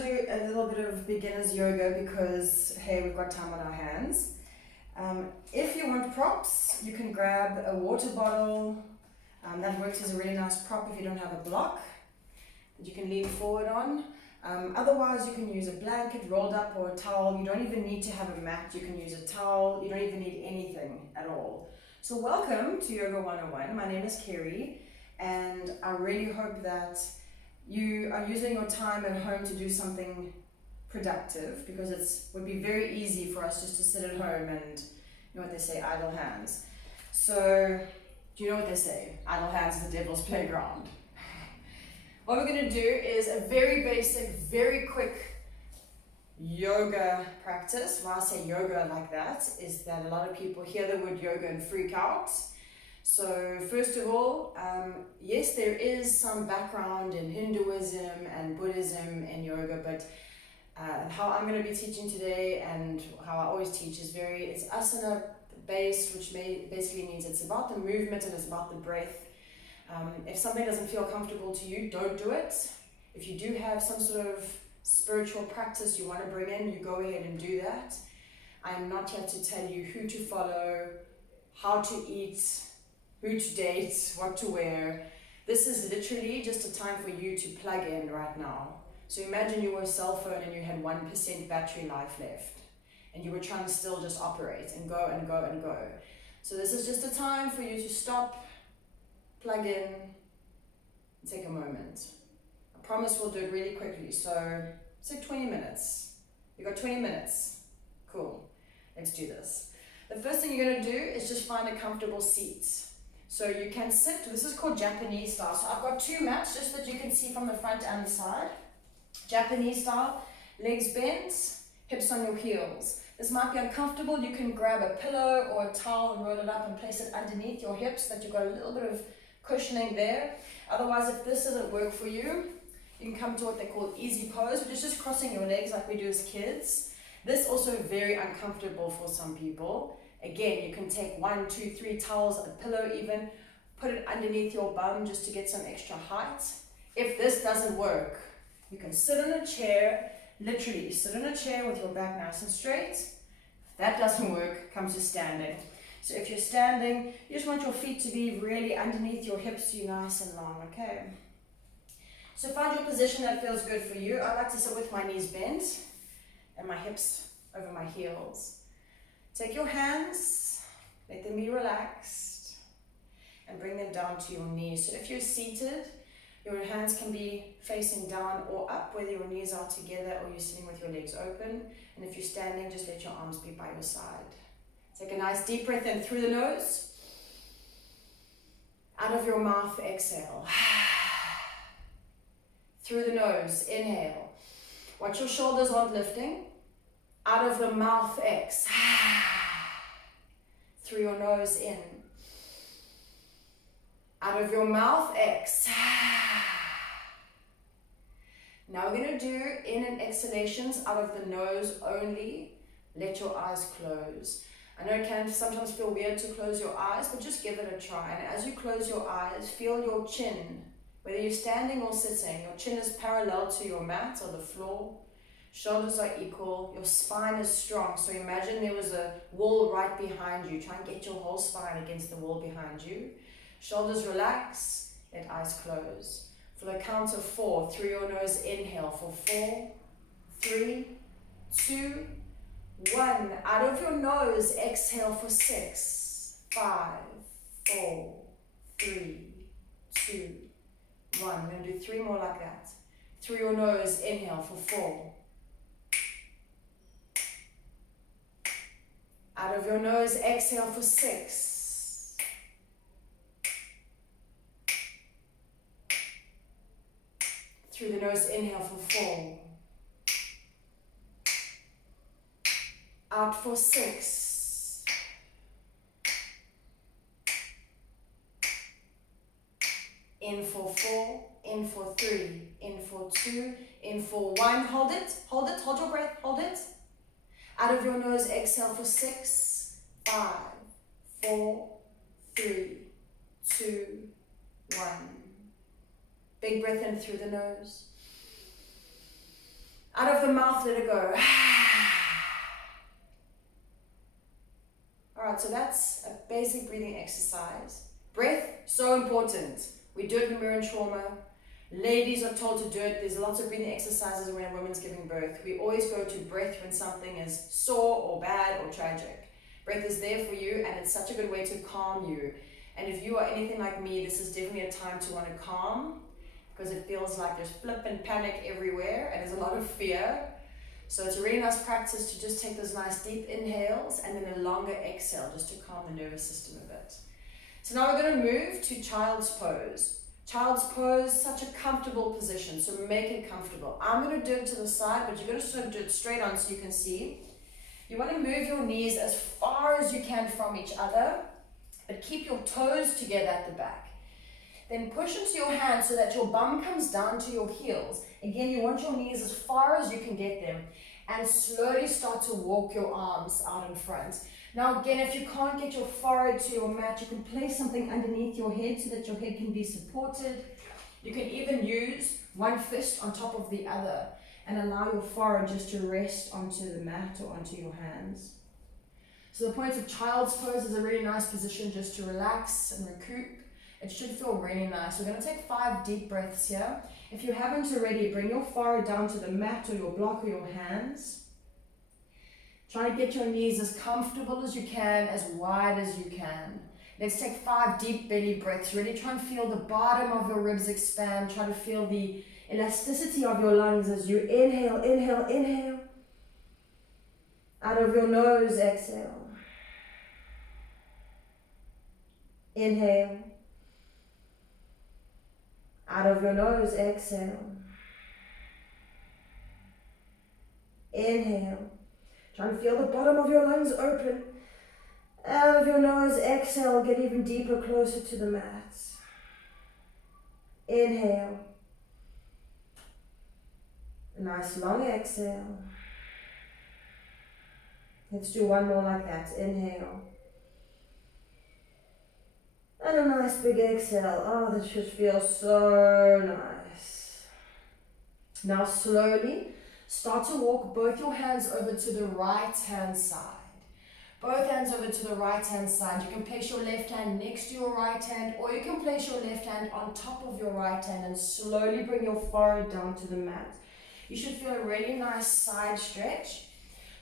to do a little bit of beginner's yoga because, hey, we've got time on our hands. If you want props, you can grab a water bottle. That works as a really nice prop if you don't have a block that you can lean forward on. Otherwise, you can use a blanket rolled up or a towel. You don't even need to have a mat. You can use a towel. You don't even need anything at all. So welcome to Yoga 101. My name is Kerry, and I really hope that you are using your time at home to do something productive, because it would be very easy for us just to sit at home and, you know what they say, idle hands. So, do you know what they say? Idle hands is the devil's playground. What we're going to do is a very basic, very quick yoga practice. When I say yoga like that, is that a lot of people hear the word yoga and freak out. So first of all, yes, there is some background in Hinduism and Buddhism in yoga, but how I'm going to be teaching today and how I always teach is it's asana based, which basically means it's about the movement and it's about the breath. If something doesn't feel comfortable to you, don't do it. If you do have some sort of spiritual practice you want to bring in, you go ahead and do that. I am not here to tell you who to follow, how to eat, who to date, what to wear. This is literally just a time for you to plug in right now. So imagine you were a cell phone and you had 1% battery life left, and you were trying to still just operate and go and go and go. So this is just a time for you to stop, plug in, and take a moment. I promise we'll do it really quickly. So say 20 minutes. You got 20 minutes. Cool. Let's do this. The first thing you're going to do is just find a comfortable seat. So you can sit, this is called Japanese style. So I've got two mats just that you can see from the front and the side. Japanese style, legs bent, hips on your heels. This might be uncomfortable. You can grab a pillow or a towel and roll it up and place it underneath your hips so that you've got a little bit of cushioning there. Otherwise, if this doesn't work for you, you can come to what they call easy pose, which is just crossing your legs like we do as kids. This also very uncomfortable for some people. Again, you can take 1, 2, 3 towels, a pillow even, put it underneath your bum just to get some extra height. If this doesn't work, you can sit in a chair, literally sit in a chair with your back nice and straight. If that doesn't work, come to standing. So if you're standing, you just want your feet to be really underneath your hips, so you're nice and long, okay? So find your position that feels good for you. I like to sit with my knees bent and my hips over my heels. Take your hands, let them be relaxed, and bring them down to your knees. So if you're seated, your hands can be facing down or up, whether your knees are together or you're sitting with your legs open. And if you're standing, just let your arms be by your side. Take a nice deep breath in through the nose. Out of your mouth, exhale. Through the nose, inhale. Watch your shoulders aren't lifting. Out of the mouth, exhale. Through your nose, in. Out of your mouth, exhale. Now we're going to do in and exhalations out of the nose only. Let your eyes close. I know it can sometimes feel weird to close your eyes, but just give it a try. And as you close your eyes, feel your chin. Whether you're standing or sitting, your chin is parallel to your mat or the floor. Shoulders are equal. Your spine is strong. So imagine there was a wall right behind you. Try and get your whole spine against the wall behind you. Shoulders relax. Let eyes close. For the count of 4, through your nose, inhale for 4, 3, 2, 1. Out of your nose, exhale for 6, 5, 4, 3, 2, 1. We're going to do 3 more like that. Through your nose, inhale for 4. Out of your nose, exhale for 6. Through the nose, inhale for 4. Out for 6. In for 4, in for 3, in for 2, in for 1. Hold it, hold your breath, hold it. Out of your nose, exhale for 6, 5, 4, 3, 2, 1. Big breath in through the nose. Out of the mouth, let it go. All right, so that's a basic breathing exercise. Breath, so important. We do it when we're in trauma. Ladies are told to do it. There's lots of breathing exercises when a woman's giving birth. We always go to breath when something is sore or bad or tragic. Breath is there for you, and it's such a good way to calm you. And if you are anything like me, this is definitely a time to want to calm, because it feels like there's flip and panic everywhere, and there's a lot of fear. So it's a really nice practice to just take those nice deep inhales and then a longer exhale just to calm the nervous system a bit. So now we're going to move to child's pose. Child's pose, such a comfortable position, so make it comfortable. I'm going to do it to the side, but you're going to sort of do it straight on so you can see. You want to move your knees as far as you can from each other, but keep your toes together at the back. Then push into your hands so that your bum comes down to your heels. Again, you want your knees as far as you can get them, and slowly start to walk your arms out in front. Now again, if you can't get your forehead to your mat, you can place something underneath your head so that your head can be supported. You can even use one fist on top of the other and allow your forehead just to rest onto the mat or onto your hands. So the point of child's pose is a really nice position just to relax and recoup. It should feel really nice. We're going to take 5 deep breaths here. If you haven't already, bring your forehead down to the mat or your block or your hands. Try to get your knees as comfortable as you can, as wide as you can. Let's take 5 deep belly breaths. Really try and feel the bottom of your ribs expand. Try to feel the elasticity of your lungs as you inhale, inhale, inhale. Out of your nose, exhale. Inhale. Out of your nose, exhale. Inhale. Try and feel the bottom of your lungs open. Out of your nose, exhale, get even deeper, closer to the mat. Inhale. A nice long exhale. Let's do one more like that. Inhale. And a nice big exhale. Oh, that should feel so nice. Now slowly start to walk both your hands over to the right hand side. Both hands over to the right hand side. You can place your left hand next to your right hand, or you can place your left hand on top of your right hand and slowly bring your forehead down to the mat. You should feel a really nice side stretch.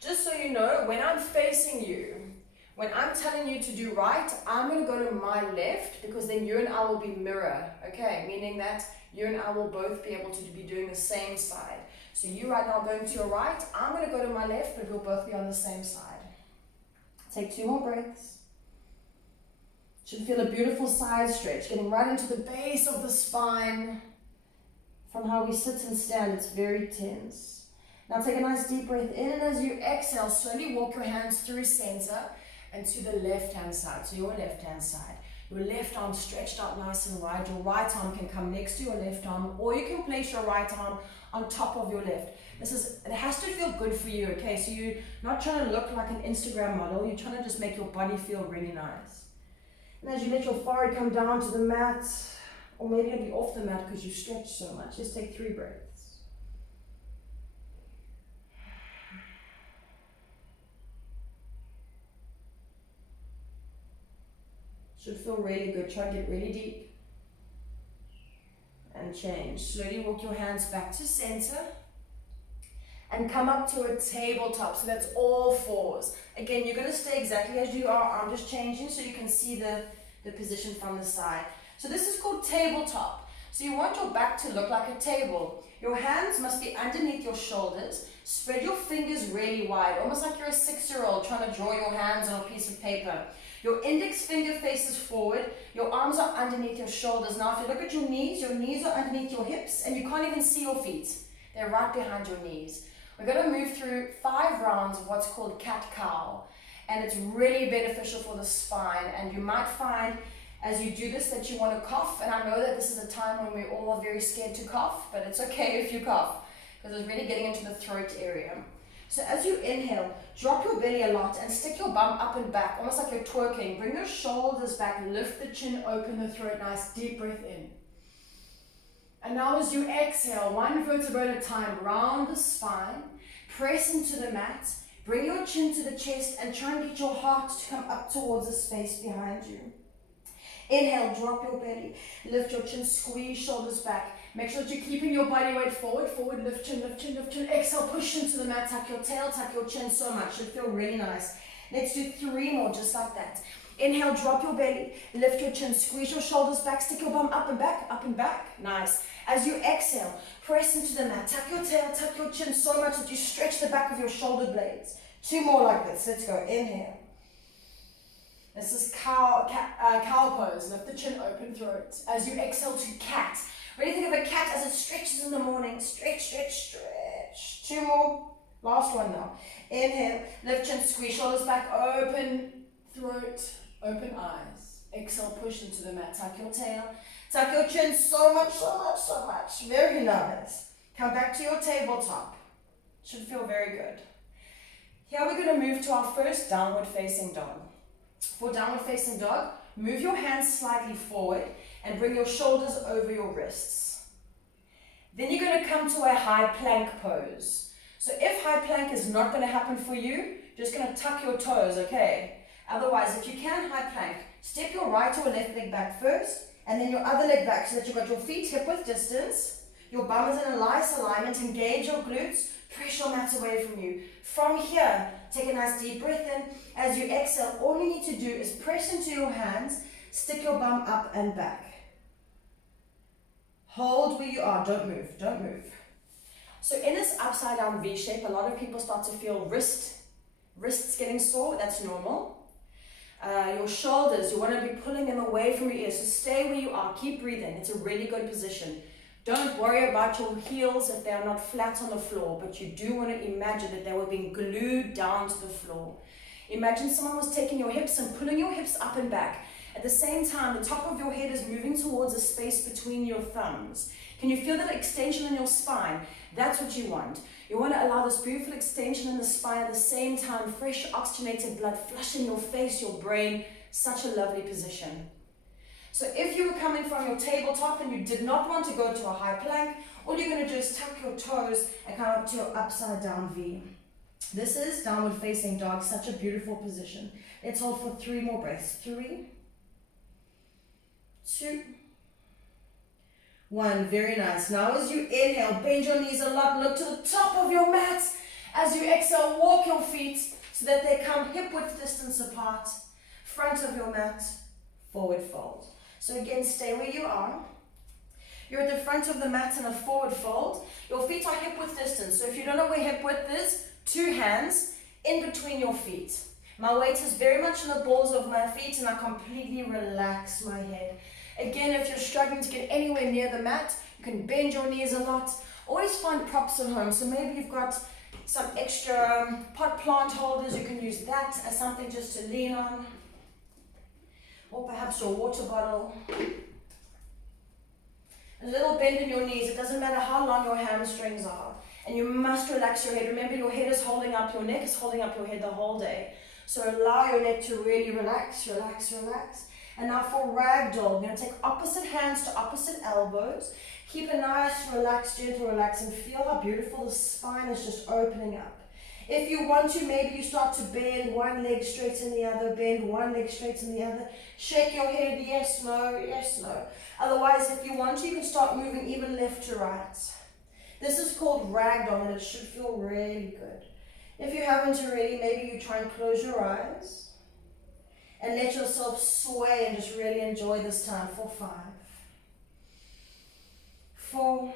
Just so you know, when I'm facing you, when I'm telling you to do right, I'm going to go to my left, because then you and I will be mirror, okay? Meaning that you and I will both be able to be doing the same side. So you right now going to your right, I'm going to go to my left, but we'll both be on the same side. Take 2 more breaths. Should feel a beautiful side stretch, getting right into the base of the spine. From how we sit and stand, it's very tense. Now take a nice deep breath in, and as you exhale, slowly walk your hands through center and to the left-hand side, so your left-hand side. Your left arm stretched out nice and wide. Your right arm can come next to your left arm, or you can place your right arm on top of your left. It has to feel good for you, okay? So you're not trying to look like an Instagram model. You're trying to just make your body feel really nice. And as you let your forehead come down to the mat, or maybe it'll be off the mat because you stretched so much, just take 3 breaths. Should feel really good. Try to get really deep. And change. Slowly walk your hands back to center. And come up to a tabletop. So that's all 4s. Again, you're going to stay exactly as you are. I'm just changing so you can see the position from the side. So this is called tabletop. So you want your back to look like a table. Your hands must be underneath your shoulders. Spread your fingers really wide, almost like you're a 6-year-old trying to draw your hands on a piece of paper. Your index finger faces forward, your arms are underneath your shoulders. Now if you look at your knees are underneath your hips, and you can't even see your feet. They're right behind your knees. We're going to move through 5 rounds of what's called cat-cow, and it's really beneficial for the spine. And you might find as you do this that you want to cough, and I know that this is a time when we all are very scared to cough, but it's okay if you cough, because it's really getting into the throat area. So as you inhale, drop your belly a lot and stick your bum up and back, almost like you're twerking. Bring your shoulders back, lift the chin, open the throat, nice deep breath in. And now as you exhale, one vertebra at a time, round the spine, press into the mat, bring your chin to the chest and try and get your heart to come up towards the space behind you. Inhale, drop your belly, lift your chin, squeeze shoulders back. Make sure that you're keeping your body weight forward, lift chin, lift chin, lift chin. Exhale, push into the mat, tuck your tail, tuck your chin so much. Should feel really nice. Let's do 3 more, just like that. Inhale, drop your belly, lift your chin, squeeze your shoulders back, stick your bum up and back, up and back. Nice. As you exhale, press into the mat, tuck your tail, tuck your chin so much that you stretch the back of your shoulder blades. 2 more like this. Let's go. Inhale. This is cow pose. Lift the chin, open throat. As you exhale to cat. Really think of a cat as it stretches in the morning. Stretch, stretch, stretch. 2 more. Last one now. Inhale. Lift chin, squeeze shoulders back, open throat, open eyes. Exhale, push into the mat. Tuck your tail. Tuck your chin so much, so much, so much. Very nice. Come back to your tabletop. Should feel very good. Here we're going to move to our first downward facing dog. For downward facing dog, move your hands slightly forward and bring your shoulders over your wrists. Then you're going to come to a high plank pose. So if high plank is not going to happen for you, just going to tuck your toes, okay? Otherwise, if you can high plank, step your right or left leg back first, and then your other leg back so that you've got your feet hip width distance, your bum is in a nice alignment, engage your glutes, press your mat away from you. From here, take a nice deep breath in. As you exhale, all you need to do is press into your hands, stick your bum up and back. Hold where you are, don't move, don't move. So in this upside down V shape, a lot of people start to feel wrists getting sore, that's normal. Your shoulders, you want to be pulling them away from your ears, so stay where you are, keep breathing, it's a really good position. Don't worry about your heels if they are not flat on the floor, but you do want to imagine that they were being glued down to the floor. Imagine someone was taking your hips and pulling your hips up and back. At the same time, the top of your head is moving towards a space between your thumbs. Can you feel that extension in your spine? That's what you want. You want to allow this beautiful extension in the spine at the same time, fresh oxygenated blood flushing your face, your brain. Such a lovely position. So if you were coming from your tabletop and you did not want to go to a high plank, all you're going to do is tuck your toes and come up to your upside down V. This is downward facing dog, such a beautiful position. Let's hold for 3 more breaths. 3, 2, 1. Very nice. Now as you inhale, bend your knees a lot, look to the top of your mat. As you exhale, walk your feet so that they come hip width distance apart. Front of your mat, forward fold. So again, stay where you are. You're at the front of the mat in a forward fold. Your feet are hip width distance. So if you don't know where hip width is, 2 hands in between your feet. My weight is very much in the balls of my feet and I completely relax my head. Again, if you're struggling to get anywhere near the mat, you can bend your knees a lot. Always find props at home. So maybe you've got some extra pot plant holders. You can use that as something just to lean on. Or perhaps your water bottle. A little bend in your knees. It doesn't matter how long your hamstrings are. And you must relax your head. Remember, your head is holding up, your neck is holding up your head the whole day. So allow your neck to really relax, relax, relax. And now for ragdoll, we're going to take opposite hands to opposite elbows. Keep a nice, relaxed, gentle relax and feel how beautiful the spine is just opening up. If you want to, maybe you start to bend one leg straight in the other, bend one leg straight in the other. Shake your head, yes, no, yes, no. Otherwise, if you want to, you can start moving even left to right. This is called ragdoll and it should feel really good. If you haven't already, maybe you try and close your eyes and let yourself sway and just really enjoy this time for 5, 4,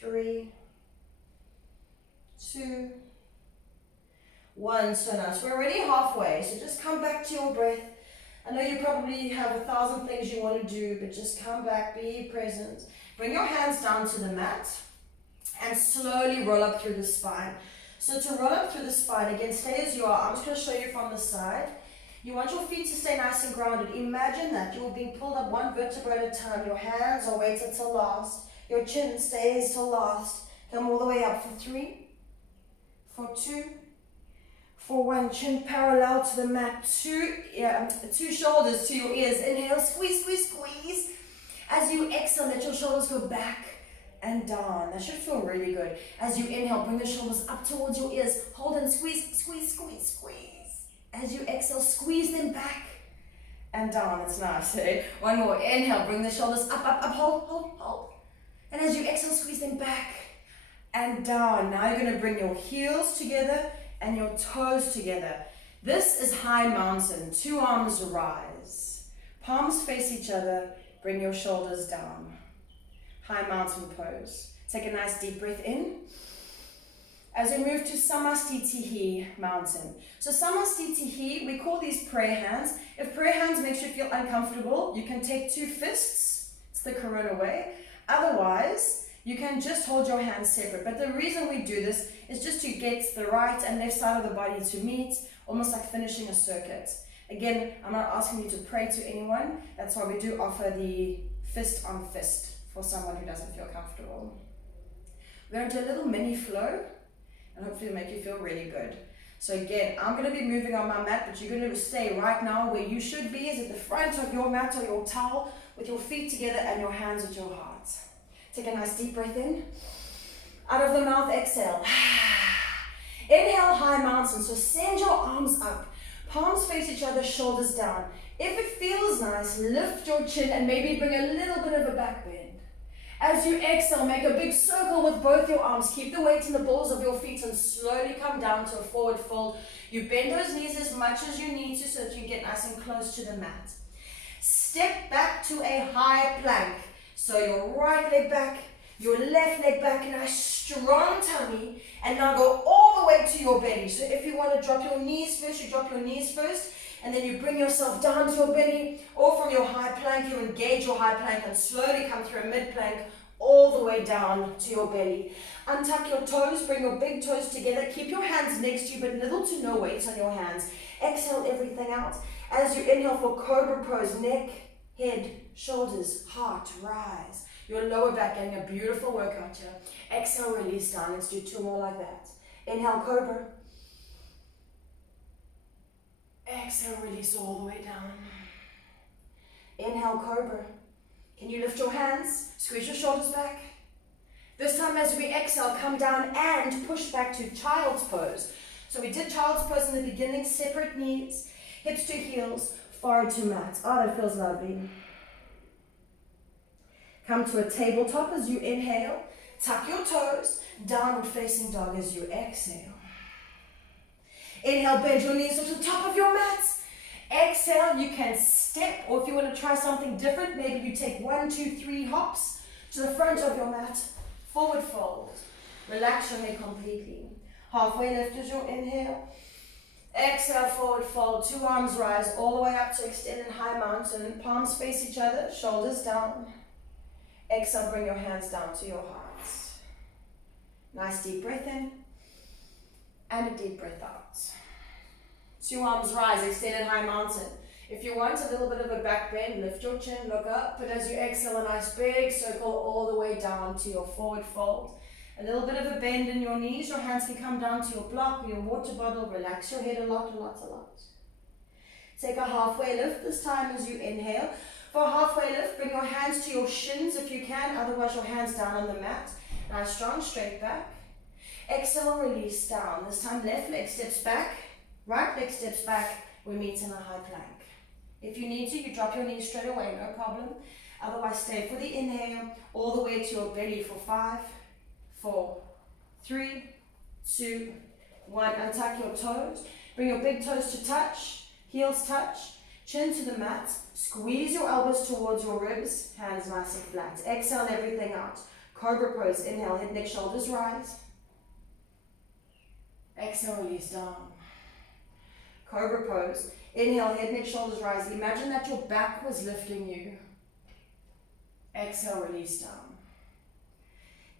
3, 2, 1. So nice. We're already halfway, so just come back to your breath. I know you probably have 1,000 things you want to do, but just come back, be present. Bring your hands down to the mat and slowly roll up through the spine. So to roll up through the spine, again, stay as you are. I'm just going to show you from the side. You want your feet to stay nice and grounded. Imagine that you're being pulled up one vertebra at a time. Your hands are weighted till last. Your chin stays till last. Come all the way up for 3, for 2, for 1. Chin parallel to the mat. 2 shoulders to your ears. Inhale, squeeze, squeeze, squeeze. As you exhale, let your shoulders go back and down. That should feel really good. As you inhale, bring the shoulders up towards your ears. Hold and squeeze, squeeze, squeeze, squeeze. As you exhale, squeeze them back and down. It's nice, eh? One more. Inhale, bring the shoulders up, up, up, hold, hold, hold. And as you exhale, squeeze them back and down. Now you're going to bring your heels together and your toes together. This is high mountain. 2 arms rise. Palms face each other. Bring your shoulders down. High mountain pose. Take a nice deep breath in. As we move to Samastitihi mountain. So Samastitihi, we call these prayer hands. If prayer hands makes you feel uncomfortable, you can take 2 fists. It's the Corona way. Otherwise, you can just hold your hands separate. But the reason we do this is just to get the right and left side of the body to meet, almost like finishing a circuit. Again, I'm not asking you to pray to anyone. That's why we do offer the fist on fist for someone who doesn't feel comfortable. We're going to do a little mini flow and hopefully it'll make you feel really good. So again, I'm going to be moving on my mat, but you're going to stay right now where you should be, is at the front of your mat or your towel with your feet together and your hands at your heart. Take a nice deep breath in. Out of the mouth, exhale. Inhale, high mountain. So send your arms up. Palms face each other, shoulders down. If it feels nice, lift your chin and maybe bring a little bit of a back bend. As you exhale, make a big circle with both your arms. Keep the weight in the balls of your feet and slowly come down to a forward fold. You bend those knees as much as you need to so that you get nice and close to the mat. Step back to a high plank. So your right leg back, your left leg back, nice strong tummy, and now go all the way to your belly. So if you want to drop your knees first, you drop your knees first, and then you bring yourself down to your belly, or from your high plank, you engage your high plank and slowly come through a mid plank all the way down to your belly. Untuck your toes, bring your big toes together, keep your hands next to you, but little to no weight on your hands. Exhale everything out. As you inhale for cobra pose, neck, head, shoulders, heart, rise. Your lower back getting a beautiful workout here. Exhale, release down. Let's do 2 more like that. Inhale, cobra. Exhale, release all the way down. Inhale, cobra. Can you lift your hands? Squeeze your shoulders back. This time as we exhale, come down and push back to child's pose. So we did child's pose in the beginning, separate knees, hips to heels, forward to mat. Oh, that feels lovely. Come to a tabletop as you inhale. Tuck your toes. Downward facing dog as you exhale. Inhale, bend your knees to the top of your mat. Exhale, you can step, or if you want to try something different, maybe you take 1, 2, 3 hops to the front of your mat. Forward fold. Relax your head completely. Halfway lift as you inhale. Exhale, forward fold. 2 arms rise all the way up to extended high mountain. Palms face each other, shoulders down. Exhale, bring your hands down to your hearts. Nice deep breath in and a deep breath out. 2 arms rise, extended high mountain. If you want a little bit of a back bend, lift your chin, look up, but as you exhale, a nice big circle all the way down to your forward fold. A little bit of a bend in your knees, your hands can come down to your block or your water bottle, relax your head a lot. Take a halfway lift this time as you inhale. For a halfway lift, bring your hands to your shins if you can, otherwise your hands down on the mat. Nice strong, straight back. Exhale, release down. This time left leg steps back, right leg steps back, we meet in a high plank. If you need to, you drop your knees straight away, no problem. Otherwise, stay for the inhale, all the way to your belly for 5, 4, 3, 2, 1. Untuck your toes. Bring your big toes to touch, heels touch, chin to the mat. Squeeze your elbows towards your ribs, hands nice and flat. Exhale everything out. Cobra pose, inhale, head, neck, shoulders rise. Exhale, release down. Cobra pose. Inhale, head, neck, shoulders rise. Imagine that your back was lifting you. Exhale, release down.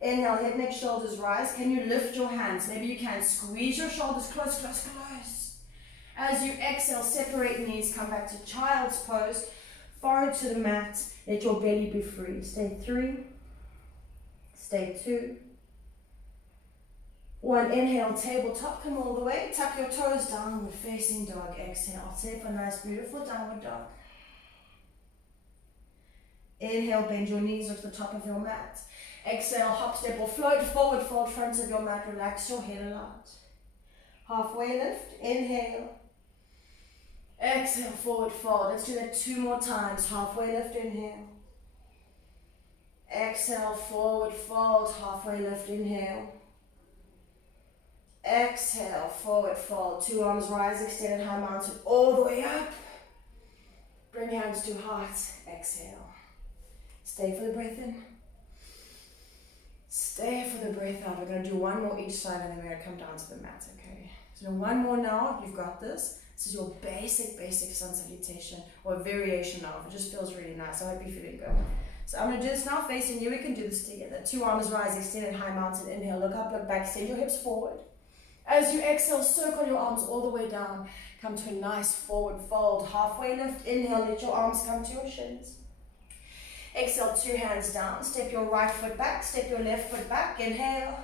Inhale, head, neck, shoulders rise. Can you lift your hands? Maybe you can. Squeeze your shoulders close, close, close. As you exhale, separate knees. Come back to child's pose. Forward to the mat. Let your belly be free. Stay 3. Stay 2. 1, inhale, tabletop, come all the way. Tuck your toes, downward facing dog. Exhale, take a nice, beautiful downward dog. Inhale, bend your knees to the top of your mat. Exhale, hop, step or float forward, fold front of your mat, relax your head a lot. Halfway lift, inhale. Exhale, forward fold. Let's do that 2 more times. Halfway lift, inhale. Exhale, forward fold, halfway lift, inhale. Exhale, forward fold. 2 arms rise, extended high mountain, all the way up. Bring your hands to heart. Exhale. Stay for the breath in. Stay for the breath out. We're going to do 1 more each side and then we're going to come down to the mat, okay? So 1 more now. You've got this. This is your basic sun salutation or a variation of. It just feels really nice. I hope you're feeling good. So I'm going to do this now facing you. We can do this together. 2 arms rise, extended high mountain. Inhale, look up, look back. Send your hips forward. As you exhale, circle your arms all the way down. Come to a nice forward fold. Halfway lift. Inhale, let your arms come to your shins. Exhale, 2 hands down. Step your right foot back. Step your left foot back. Inhale.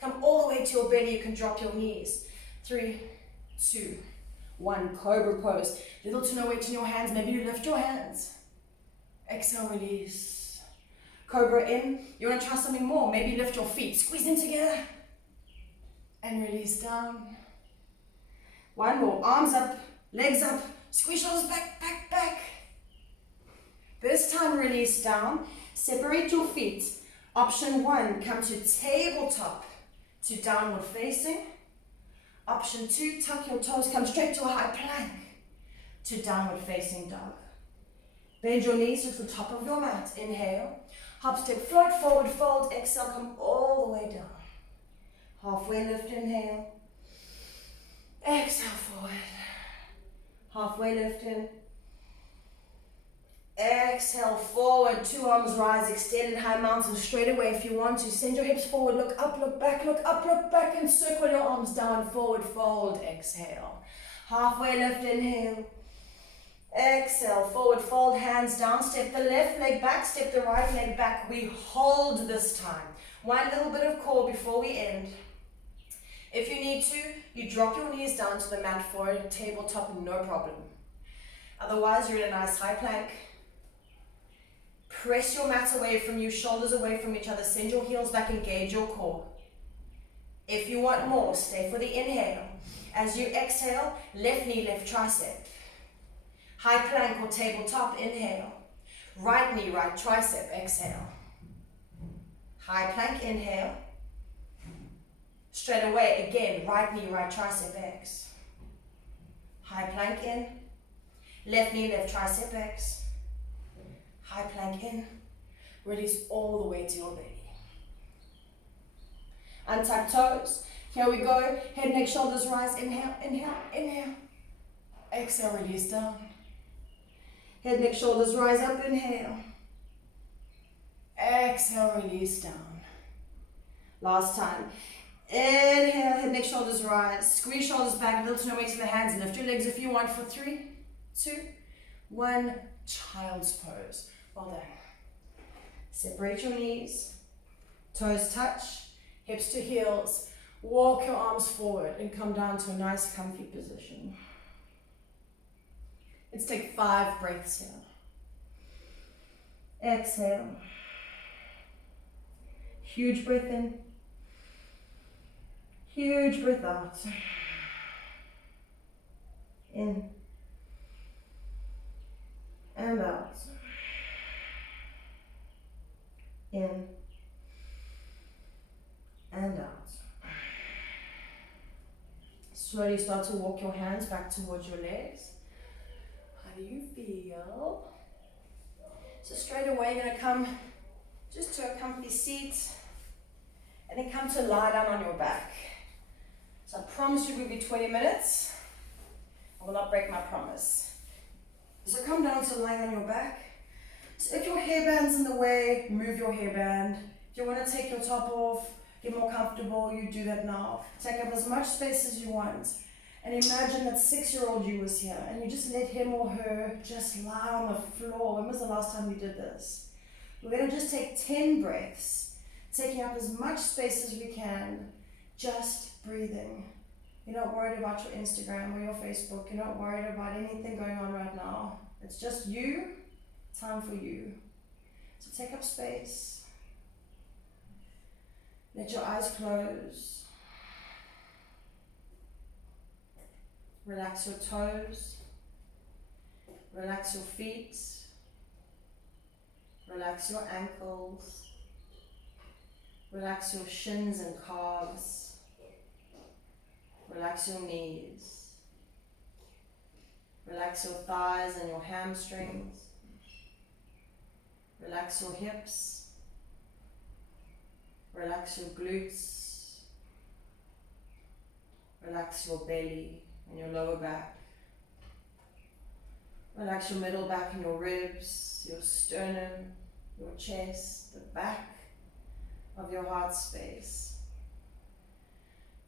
Come all the way to your belly. You can drop your knees. 3, 2, 1. Cobra pose. Little to no weight in your hands. Maybe you lift your hands. Exhale, release. Cobra in. You want to try something more. Maybe lift your feet. Squeeze them together. And release down. 1 more. Arms up. Legs up. Squeeze shoulders back, back, back. This time, release down. Separate your feet. Option 1, come to tabletop to downward facing. Option 2, tuck your toes, come straight to a high plank to downward facing dog. Bend your knees to the top of your mat. Inhale. Hop, step, float, forward, fold. Exhale, come all the way down. Halfway lift, inhale. Exhale, forward. Halfway lift in. Exhale, forward. 2 arms rise, extended high mountain straight away if you want to. Send your hips forward, look up, look back, look up, look back, and circle your arms down, forward fold. Exhale. Halfway lift, inhale. Exhale, forward fold, hands down. Step the left leg back, step the right leg back. We hold this time. 1 little bit of core before we end. If you need to, you drop your knees down to the mat for a tabletop, no problem. Otherwise, you're in a nice high plank. Press your mat away from you, shoulders away from each other. Send your heels back, engage your core. If you want more, stay for the inhale. As you exhale, left knee, left tricep. High plank or tabletop, inhale. Right knee, right tricep, exhale. High plank, inhale. Straight away, again, right knee, right tricep, X. High plank in. Left knee, left tricep, X. High plank in. Release all the way to your belly. Untuck toes. Here we go. Head, neck, shoulders rise. Inhale, inhale, inhale. Exhale, release down. Head, neck, shoulders rise up. Inhale. Exhale, release down. Last time. Inhale, head, neck, shoulders rise. Squeeze shoulders back, little to no weight in the hands. Lift your legs if you want for 3, 2, 1. Child's pose. Well done. Separate your knees. Toes touch. Hips to heels. Walk your arms forward and come down to a nice comfy position. Let's take 5 breaths here. Exhale. Huge breath in. Huge breath out. In. And out. In. And out. Slowly start to walk your hands back towards your legs. How do you feel? So straight away you're going to come just to a comfy seat and then come to lie down on your back. So I promise you it will be 20 minutes. I will not break my promise. So come down to lying on your back. So if your hairband's in the way, move your hairband. If you want to take your top off, get more comfortable, you do that now. Take up as much space as you want. And imagine that 6-year-old you was here and you just let him or her just lie on the floor. When was the last time we did this? We're going to just take 10 breaths, taking up as much space as we can, just breathing. You're not worried about your Instagram or your Facebook. You're not worried about anything going on right now. It's just you, time for you. Take up space. Let your eyes close. Relax your toes. Relax your feet. Relax your ankles. Relax your shins and calves. Relax your knees. Relax your thighs and your hamstrings. Relax your hips. Relax your glutes. Relax your belly and your lower back. Relax your middle back and your ribs, your sternum, your chest, the back of your heart space.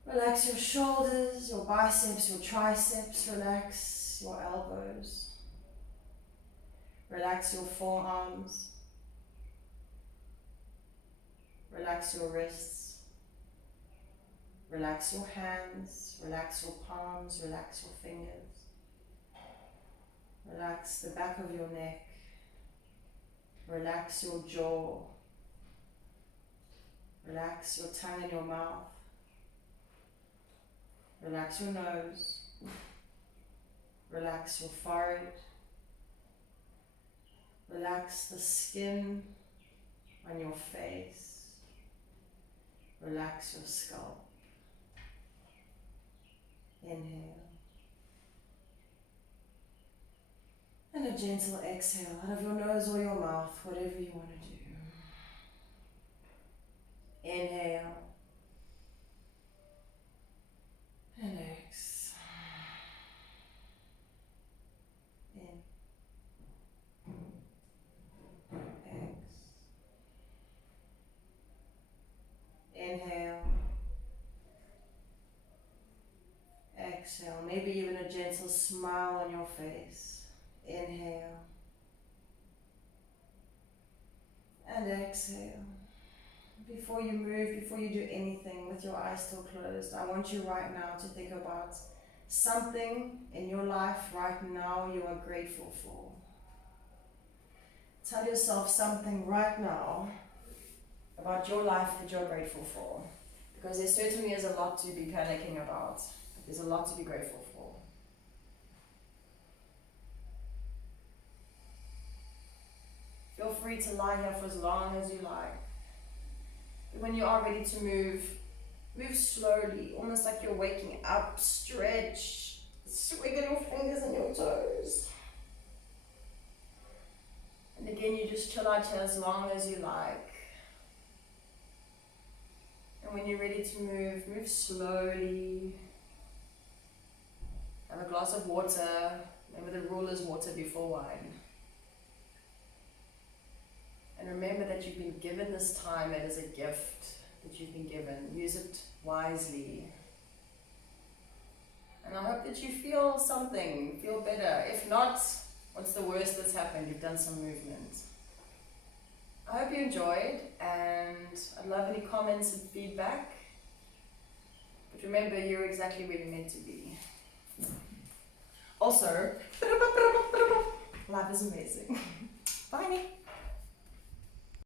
Relax your shoulders, your biceps, your triceps. Relax your elbows. Relax your forearms. Relax your wrists. Relax your hands. Relax your palms. Relax your fingers. Relax the back of your neck. Relax your jaw. Relax your tongue and your mouth. Relax your nose. Relax your forehead. Relax the skin on your face. Relax your scalp. Inhale. And a gentle exhale out of your nose or your mouth, whatever you want to do. Inhale. And exhale. In. Inhale. Exhale. Maybe even a gentle smile on your face. Inhale. And exhale. Before you move, before you do anything with your eyes still closed, I want you right now to think about something in your life right now you are grateful for. Tell yourself something right now about your life that you're grateful for. Because there certainly is a lot to be panicking about. There's a lot to be grateful for. Feel free to lie here for as long as you like. But when you are ready to move, move slowly, almost like you're waking up. Stretch, wiggle your fingers and your toes. And again, you just chill out here as long as you like. And when you're ready to move, move slowly. Have a glass of water. Remember the rule is water before wine. And remember that you've been given this time. It is a gift that you've been given. Use it wisely. And I hope that you feel something, feel better. If not, what's the worst that's happened? You've done some movement. I hope you enjoyed, and I'd love any comments and feedback. But remember, you're exactly where you're meant to be. Also, life is amazing. Bye.